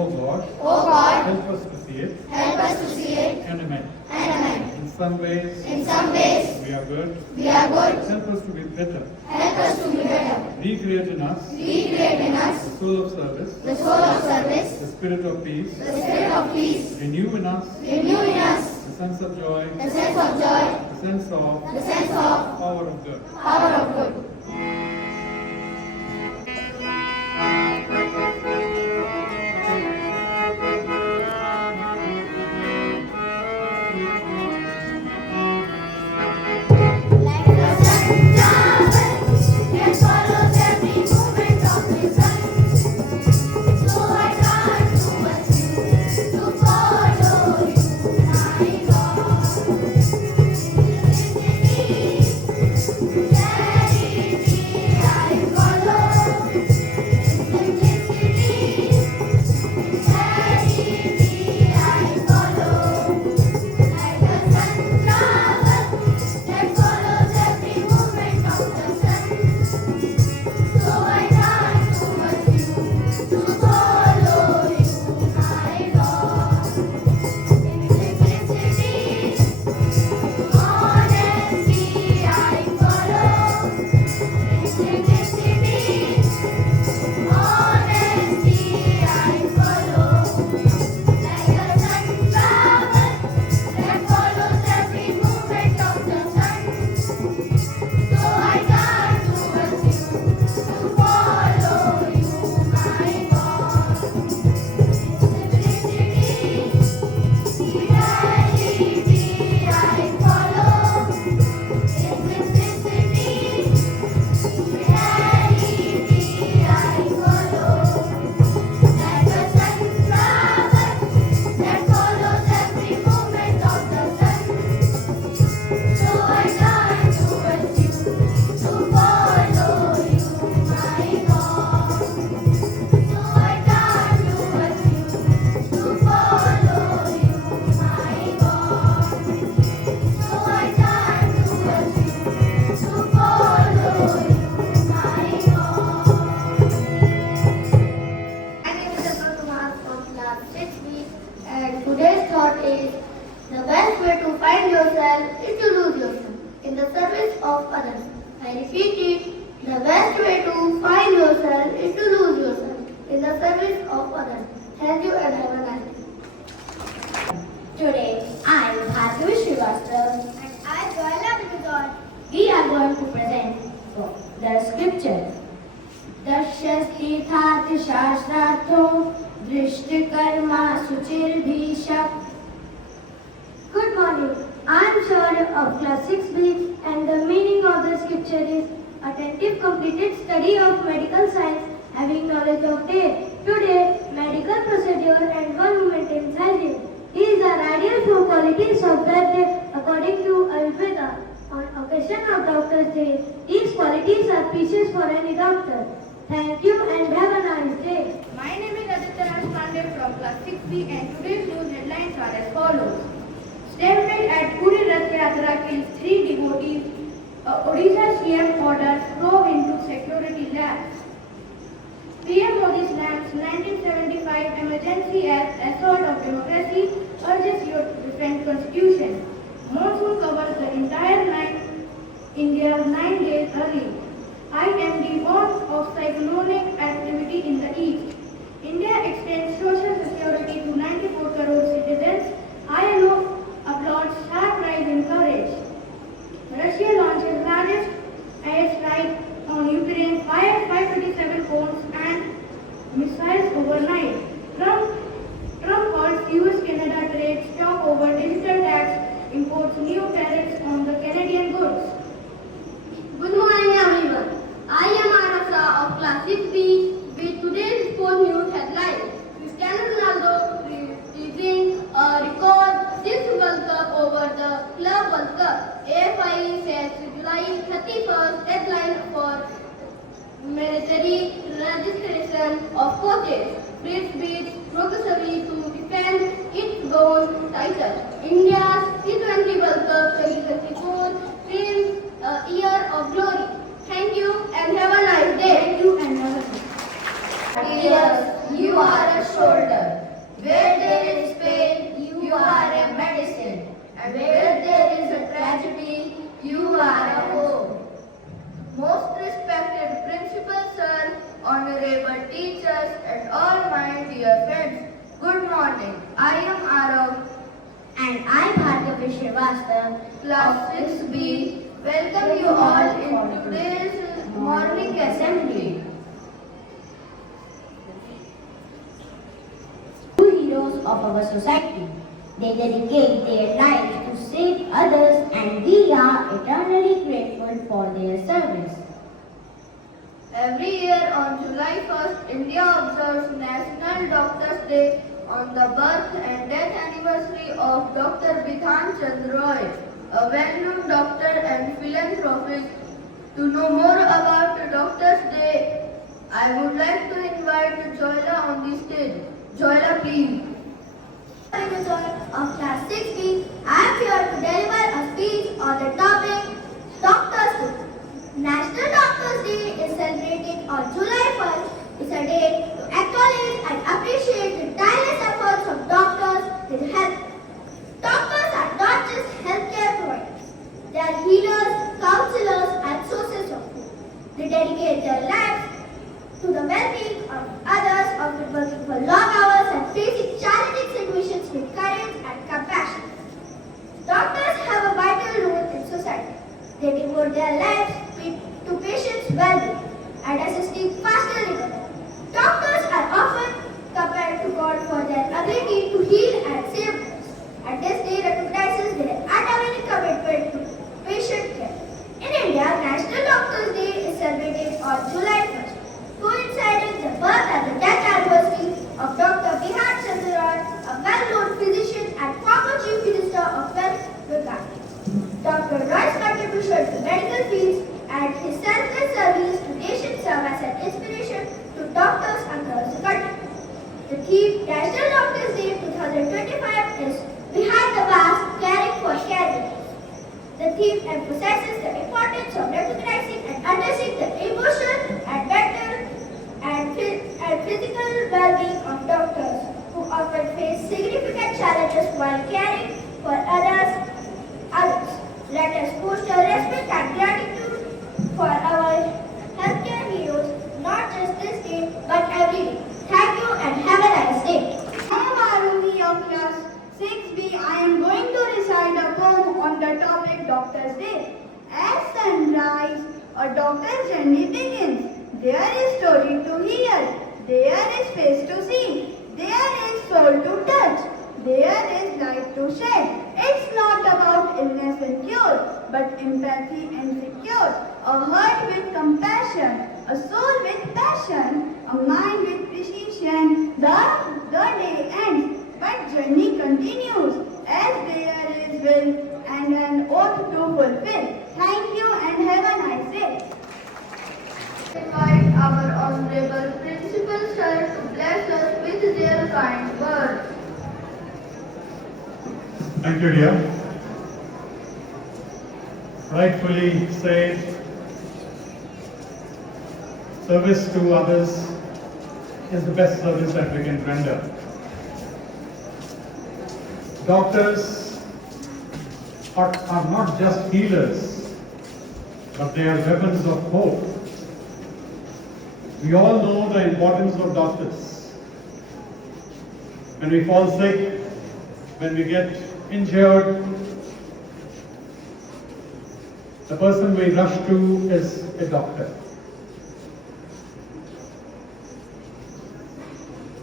O God, help us to see it help us to see it and amend. and amend. In some ways, In some ways, we are good. we are good. Help us to be better. Help us to be better. Recreate in us Recreate in us the soul of service, the soul of service, the spirit of peace. the spirit of peace. Renew in us Renew in us the sense of joy, the sense of joy, the sense of the sense of power of good. power of good. Like the sun travel, it follows every movement of the sun. So I turn towards you to follow you, my God. Charity, I follow. Simplicity, charity, I follow. Like the sun travel, that follows every movement of the sun. So I turn towards you to follow you, my God. Simplicity, honesty, I follow. Simplicity, honesty, I follow. Like the sun travel, that follows every movement of the sun. So I turn towards you to follow you, my God. Simplicity, reality, I follow. Simplicity, reality, I follow. Like the sun travel, that follows every movement of the sun. So I turn towards you to follow you, my God. So I turn towards you to follow you, my God. So I turn towards you to follow you, my God. My name is Abdul Kumar from class 6B, and today's thought is the best way to find yourself is to lose yourself in the service of others. I repeat it, the best way to find yourself is to lose yourself in the service of others. Thank you and have a nice day. Today, I, Bhargavi Srivastava, And I, Joella Bidon. we are going to present the scripture. Dashyasthithati shashtratho drishtikarma suchirbhishak. Good morning. I am Shaurya of class 6B and the meaning of the scripture is attentive completed study of medical science having knowledge of day. Today, medical procedure and one who maintains hygiene. These are ideal for qualities of that day according to Ayurveda. On occasion of Doctor's Day, these qualities are precious for any doctor. Thank you and have a nice day. My name is Aditya Raj Pandey from class 6B and today's news headlines are as follows. Statement at Puri Rath Yatra kills 3 devotees. Odisha CM orders probe into security labs. PM Modi slams 1975 Emergency as assault of democracy, urges you to defend constitution. Monsoon covers the entire India 9 days early. IMD warns of cyclonic activity in the east. India extends social security to 94 crore citizens. ILO applauds sharp rise in coverage. Russia launches largest airstrike on Ukraine, fired 537 drones and missiles overnight. Trump calls US-Canada trade stop over digital tax, imports new tariffs on the Canadian goods. Good morning everyone. I am Arasa of class 6B with today's sport news headlines. Cristiano Ronaldo reaching a record 6th World Cup over the Club World Cup. AFI sets July 31st deadline for military registration of coaches. Fritz beats progressively to defend its gold title. India's T20 World Cup morning. I am Arav. And I, Bhargavi Srivastava, Class 6B. Welcome you all in today's morning assembly. True heroes of our society. They dedicate their lives to save others, and we are eternally grateful for their service. Every year on July 1st, India observes National Doctors' Day on the birth and death anniversary of Dr. Bidhan Chandra Roy, a well-known doctor and philanthropist. To know more about Doctors' Day, I would like to invite Joyla on the stage. Joyla, please. Of Class 6B, I am here to deliver a speech on the topic Doctors Day. National Doctors Day is celebrated on July 1st. It's a day to acknowledge and appreciate the tireless efforts of doctors in health. Doctors are not just healthcare providers. They are healers, counselors, and sources of hope. They dedicate their lives to the well-being of others, often working for long hours and facing challenging situations with courage and compassion. Doctors have a vital role in society. They devote their lives to patients' well-being and assisting faster recovery. Doctors are often compared to God for their ability to heal and save lives, and this day recognizes their unwavering commitment to patient care. In India, National Doctors' Day is celebrated on July 1st, coinciding the birth and the death anniversary of Dr. Bidhan Chandra Roy, a well-known physician and former Chief Minister of West Bengal. Dr. Roy's contribution to medical fields and his selfless service to nations serve as an inspiration to doctors across the country. The theme National Doctors Day 2025 is Behind the Mask, Caring for Caregivers. The theme emphasizes the importance of recognizing and addressing the emotional and mental and physical well-being of doctors who often face significant challenges while caring for others. Let us foster respect and gratitude for our healthcare heroes, not just this day, but every day. Thank you and have a nice day. I am Arumi of Class 6B. I am going to recite a poem on the topic Doctors' Day. As sunrise, a doctor's journey begins. There is story to hear. There is face to see. There is soul to touch. There is light to shed. It's not about illness and cure, but empathy and secure. A heart with compassion, a soul with passion, a mind with precision. The day ends, but journey continues as there is will and an oath to fulfill. Thank you and have a nice day. Invite our Honorable Principal Sir to bless us with their kind words. Thank you, dear. Rightfully said, service to others is the best service that we can render. Doctors are not just healers, but they are weapons of hope. We all know the importance of doctors. When we fall sick, when we get injured, the person we rush to is a doctor.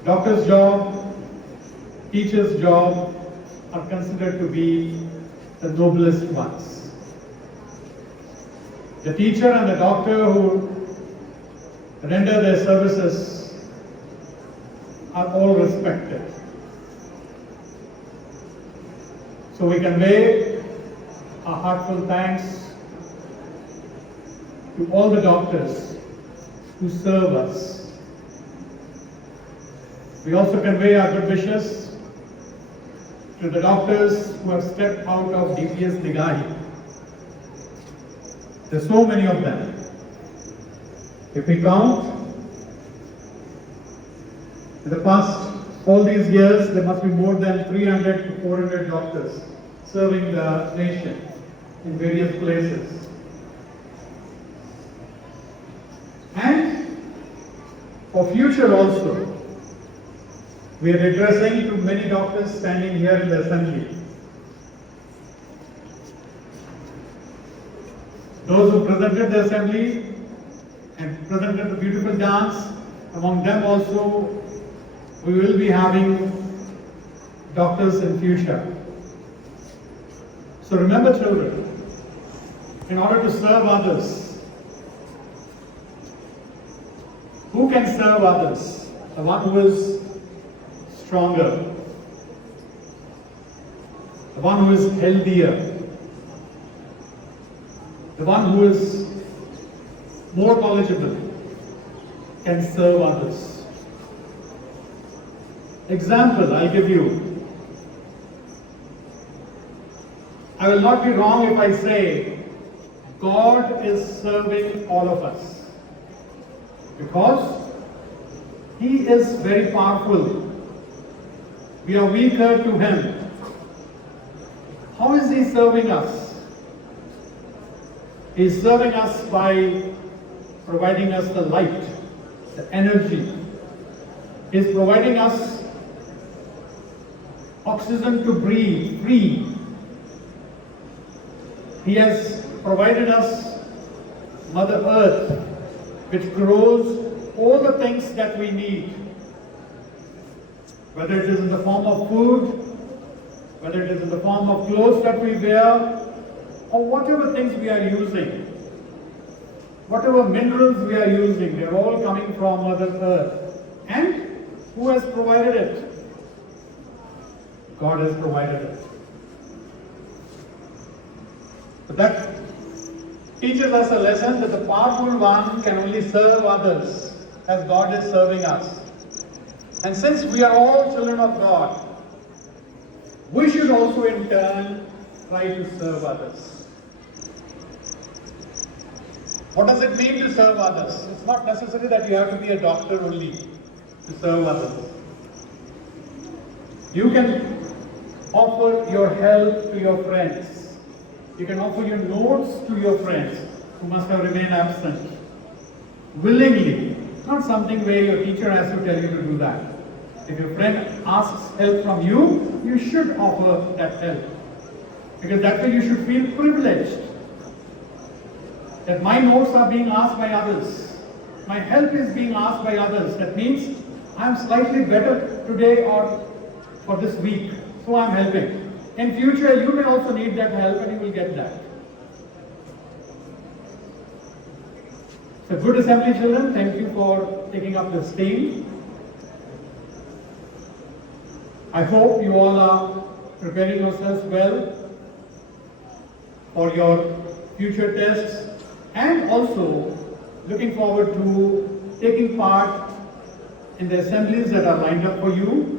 Doctor's job, teacher's job are considered to be the noblest ones. The teacher and the doctor who render their services are all respected. So we convey our heartfelt thanks to all the doctors who serve us. We also convey our good wishes to the doctors who have stepped out of DPS Nigahi. There are so many of them. If we count, in the past, all these years, there must be more than 300 to 400 doctors serving the nation in various places. And for future also, We are addressing to many doctors standing here in the assembly. Those who presented the assembly and presented the beautiful dance, among them also we will be having doctors in future. So remember, children, in order to serve others, who can serve others? The one who is stronger, the one who is healthier, the one who is more knowledgeable can serve others. Example I'll give you. I will not be wrong if I say God is serving all of us, because He is very powerful. We are weaker to Him. How is He serving us? He is serving us by providing us the light, the energy. He is providing us oxygen to breathe free. He has provided us Mother Earth, which grows all the things that we need, whether it is in the form of food, whether it is in the form of clothes that we wear, or whatever things we are using, whatever minerals we are using, they are all coming from Mother Earth. And who has provided it? God has provided it. So that teaches us a lesson that the powerful one can only serve others as God is serving us. And since we are all children of God, we should also in turn try to serve others. What does it mean to serve others? It's not necessary that you have to be a doctor only to serve others. You can offer your help to your friends. You can offer your notes to your friends who must have remained absent. Willingly. Not something where your teacher has to tell you to do that. If your friend asks help from you, you should offer that help. Because that way you should feel privileged. That my notes are being asked by others. My help is being asked by others. That means I am slightly better today or for this week. So I am helping. In future, you may also need that help and you will get that. So good assembly, children. Thank you for taking up this theme. I hope you all are preparing yourselves well for your future tests and also looking forward to taking part in the assemblies that are lined up for you.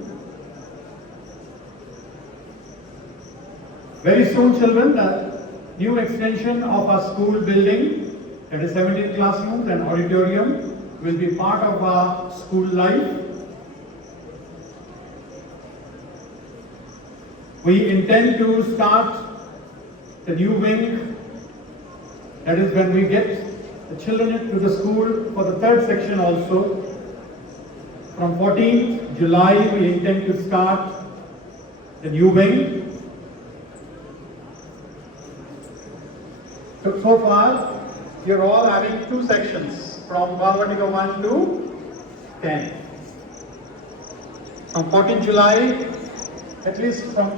Very soon, children, the new extension of our school building, that is 17 classrooms and auditorium, will be part of our school life. We intend to start the new wing, that is when we get the children to the school for the third section also. From 14th July, we intend to start the new wing. So far, you're all having two sections from Bhagavatika 1 to 10. From 14th July, at least from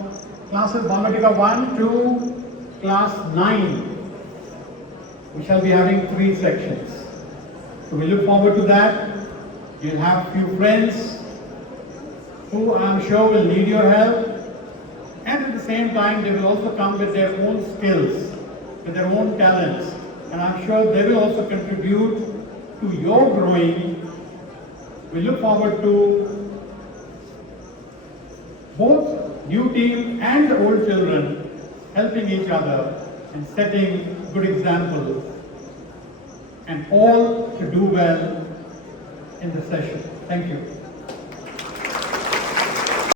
classes Bhagavatika 1 to class 9, we shall be having 3 sections. So we look forward to that. You'll have few friends who I'm sure will need your help, and at the same time they will also come with their own skills, with their own talents, and I'm sure they will also contribute to your growing. We look forward to both new team and the old children helping each other and setting good example, and all to do well in the session. Thank you.